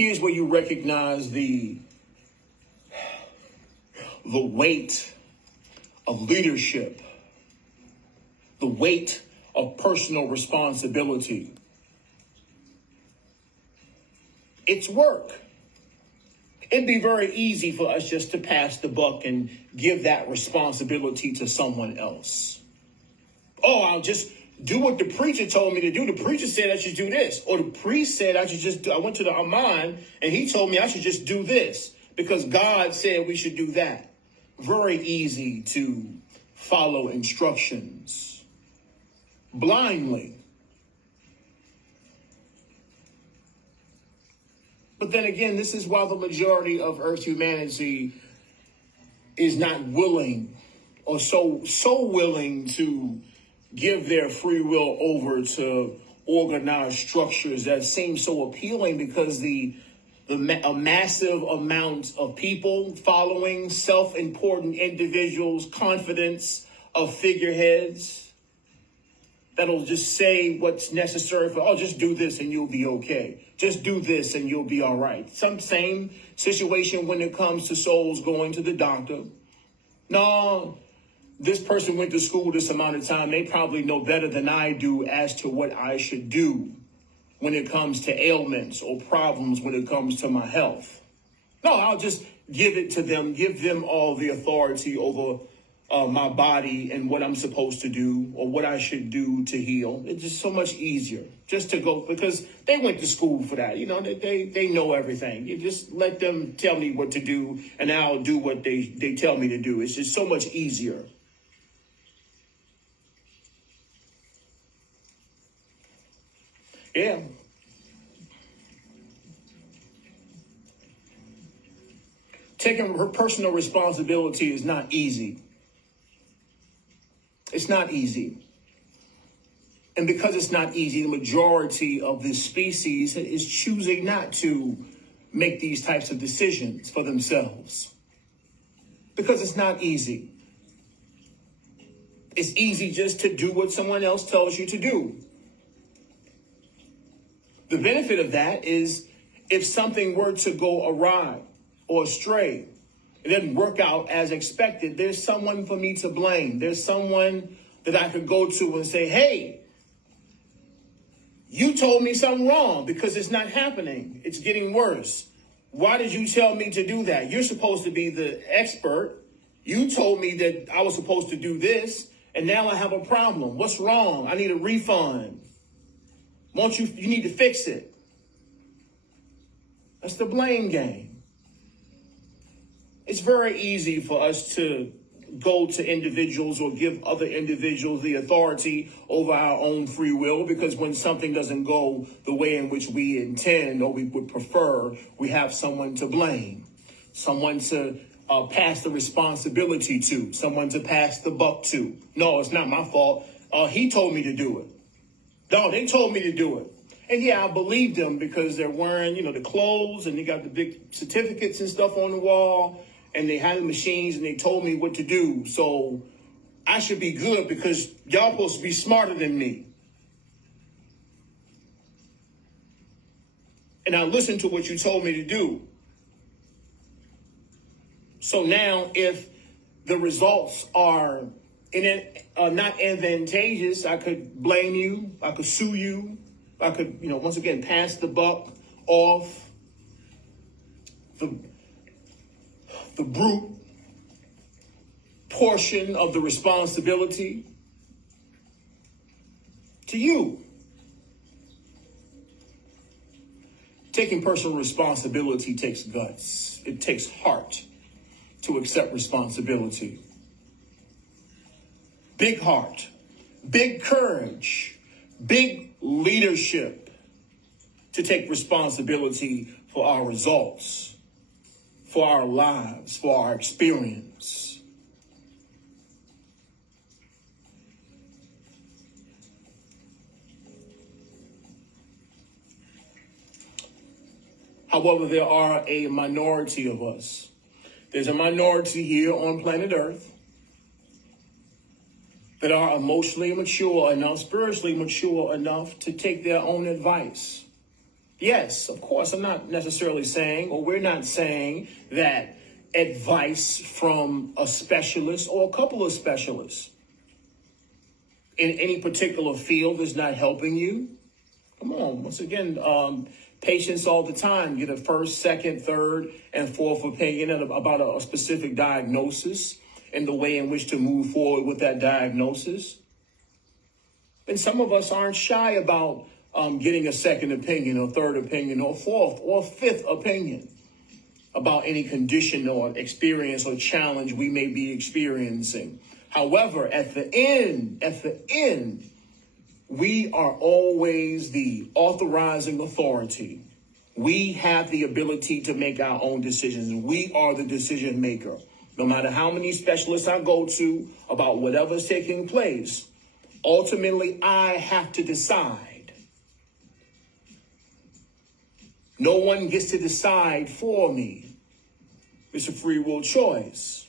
Here's where you recognize the weight of leadership, the weight of personal responsibility. It's work. It'd be very easy for us just to pass the buck and give that responsibility to someone else. Oh, I'll just do what the preacher told me to do. The preacher said I should do this. Or the priest said I should just do, I went to the Amman and he told me I should just do this because God said we should do that. Very easy to follow instructions blindly. But then again, this is why the majority of Earth humanity is not willing or so willing to give their free will over to organized structures that seem so appealing because a massive amount of people following self-important individuals, confidence of figureheads that'll just say what's necessary for, oh, just do this and you'll be okay. Just do this and you'll be all right. Some same situation when it comes to souls going to the doctor. No, this person went to school this amount of time. They probably know better than I do as to what I should do when it comes to ailments or problems when it comes to my health. No, I'll just give it to them, give them all the authority over my body and what I'm supposed to do or what I should do to heal. It's just so much easier just to go because they went to school for that. You know, they know everything. You just let them tell me what to do and I'll do what they tell me to do. It's just so much easier. Yeah. Taking her personal responsibility is not easy. It's not easy. And because it's not easy, the majority of this species is choosing not to make these types of decisions for themselves. Because it's not easy. It's easy just to do what someone else tells you to do. The benefit of that is if something were to go awry or astray, it didn't work out as expected, there's someone for me to blame. There's someone that I could go to and say, hey, you told me something wrong because it's not happening. It's getting worse. Why did you tell me to do that? You're supposed to be the expert. You told me that I was supposed to do this, and now I have a problem. What's wrong? I need a refund. You need to fix it. That's the blame game. It's very easy for us to go to individuals or give other individuals the authority over our own free will because when something doesn't go the way in which we intend or we would prefer, we have someone to blame, someone to pass the responsibility to, someone to pass the buck to. No, it's not my fault. He told me to do it. No, they told me to do it. And yeah, I believed them because they're wearing, the clothes and they got the big certificates and stuff on the wall and they had the machines and they told me what to do. So I should be good because y'all supposed to be smarter than me. And I listened to what you told me to do. So now if the results are not advantageous, I could blame you, I could sue you, I could, once again, pass the buck off the brute portion of the responsibility to you. Taking personal responsibility takes guts. It takes heart to accept responsibility. Big heart, big courage, big leadership to take responsibility for our results, for our lives, for our experience. However, there are a minority of us. There's a minority here on planet Earth that are emotionally mature enough, spiritually mature enough to take their own advice, Yes, of course, I'm not necessarily saying, or we're not saying that advice from a specialist or a couple of specialists in any particular field is not helping you. Come on, once again, patients all the time get a first, second, third, and fourth opinion about a specific diagnosis and the way in which to move forward with that diagnosis. And some of us aren't shy about getting a second opinion or third opinion or fourth or fifth opinion about any condition or experience or challenge we may be experiencing. However, at the end, we are always the authorizing authority. We have the ability to make our own decisions. We are the decision maker. No matter how many specialists I go to about whatever's taking place, ultimately I have to decide. No one gets to decide for me. It's a free will choice.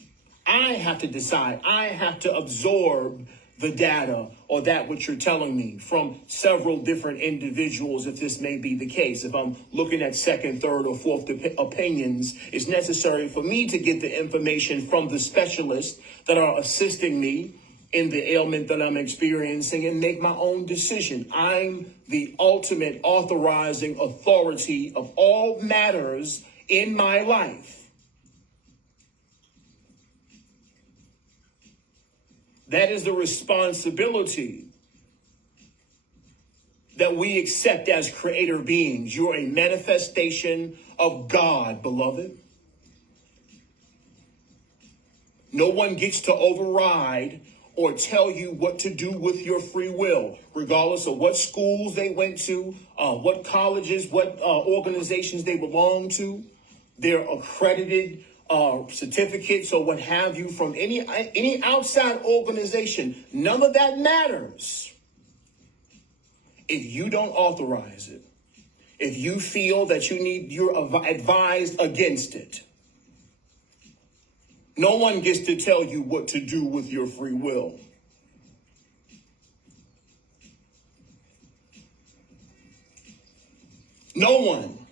I have to decide. I have to absorb the data or that which you're telling me from several different individuals, if this may be the case. If I'm looking at second, third, or fourth opinions, it's necessary for me to get the information from the specialists that are assisting me in the ailment that I'm experiencing and make my own decision. I'm the ultimate authorizing authority of all matters in my life. That is the responsibility that we accept as creator beings. You're a manifestation of God, beloved. No one gets to override or tell you what to do with your free will, regardless of what schools they went to, what colleges, what organizations they belong to, their accredited certificates or what have you from any outside organization. None of that matters if you don't authorize it. If you feel that you're advised against it. No one gets to tell you what to do with your free will. No one.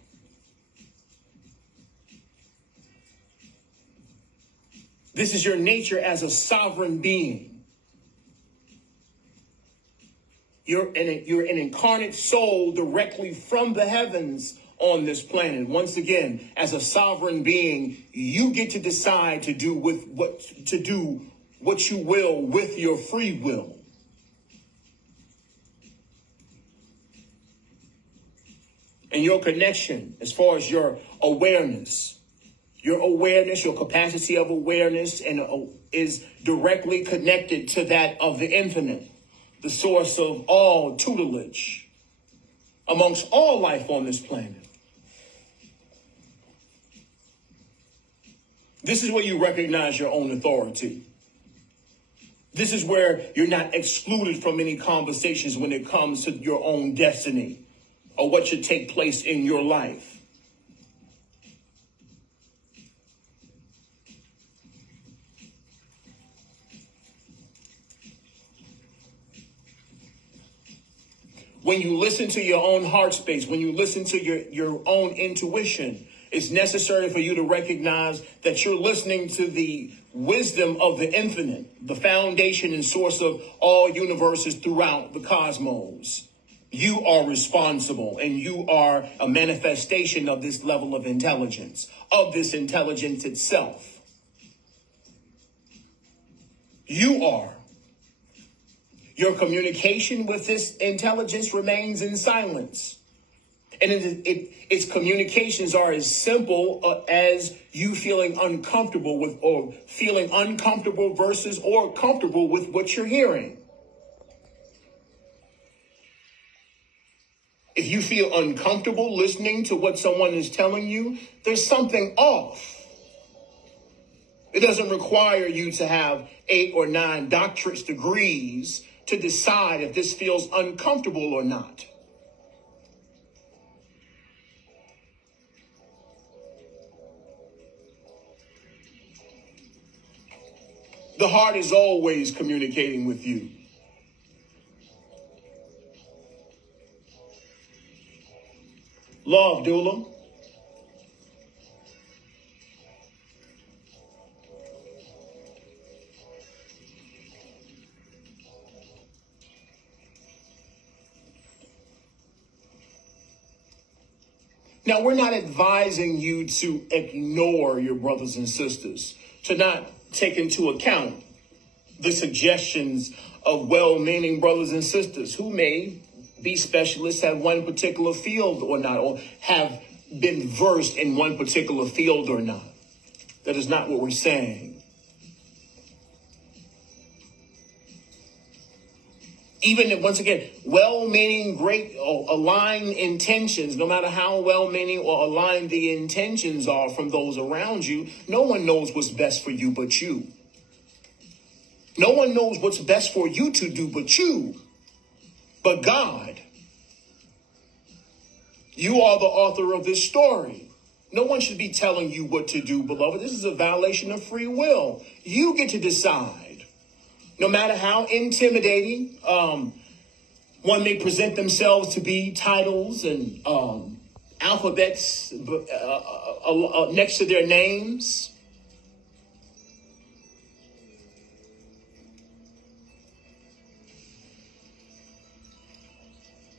This is your nature as a sovereign being. You're an incarnate soul directly from the heavens on this planet. Once again, as a sovereign being, you get to decide to do what you will with your free will. And your connection, as far as your awareness, your capacity of awareness is directly connected to that of the infinite, the source of all tutelage amongst all life on this planet. This is where you recognize your own authority. This is where you're not excluded from any conversations when it comes to your own destiny or what should take place in your life. When you listen to your own heart space, when you listen to your own intuition, it's necessary for you to recognize that you're listening to the wisdom of the infinite, the foundation and source of all universes throughout the cosmos. You are responsible, and you are a manifestation of this level of intelligence, of this intelligence itself. You are. Your communication with this intelligence remains in silence. And its communications are as simple as you feeling uncomfortable with, or feeling uncomfortable versus or comfortable with what you're hearing. If you feel uncomfortable listening to what someone is telling you, there's something off. It doesn't require you to have 8 or 9 doctorate degrees to decide if this feels uncomfortable or not. The heart is always communicating with you. Love, Dula. Now, we're not advising you to ignore your brothers and sisters, to not take into account the suggestions of well-meaning brothers and sisters who may be specialists at one particular field or not, or have been versed in one particular field or not. That is not what we're saying. Even if, once again, well-meaning, great or aligned intentions, no matter how well-meaning or aligned the intentions are from those around you, no one knows what's best for you but you. No one knows what's best for you to do but you, but God. You are the author of this story. No one should be telling you what to do, beloved. This is a violation of free will. You get to decide. No matter how intimidating one may present themselves to be, titles and alphabets next to their names.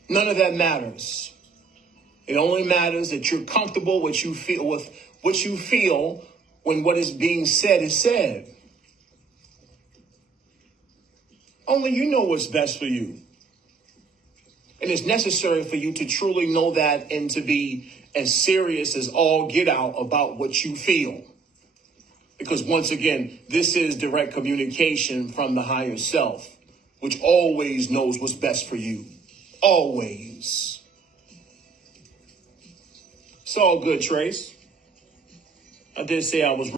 None of that matters. It only matters that you're comfortable with what you feel when what is being said is said. Only you know what's best for you. And it's necessary for you to truly know that and to be as serious as all get out about what you feel. Because once again, this is direct communication from the higher self, which always knows what's best for you. Always. It's all good, Trace. I did say I was